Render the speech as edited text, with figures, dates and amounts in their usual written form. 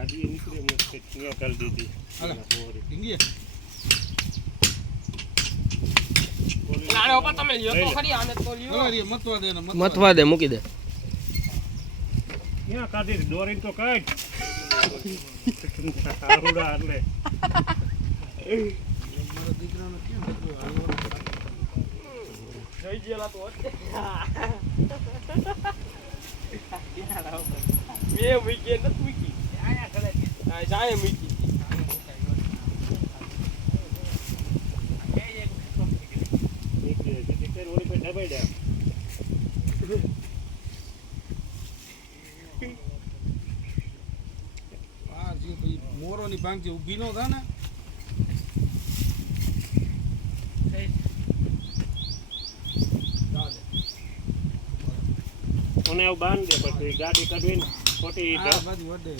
ગાડી નીકળે મત ત્યાં કાલ દીધી હાલો ઇંગી લાડો ઉપર તમે લ્યો તો ખરી આને તો લ્યો અરે મતવા દે ને મથવા દે મૂકી દે ત્યાં કાઢી દોરીને તો કાઢ આરુડા એટલે મારા દીકરાને કેમ બધું હાલવાનું જઈ ગયેલા તો મેં મૂકી નથી મૂકી આયા કરે આ જાય મૂકી આ જે ભાઈ મોરોની પાંખ જે ઊભી નો થા ને મને આવું બાંધ દે પછી ગાડી કાઢવીને ખોટી આ બાજુ વડે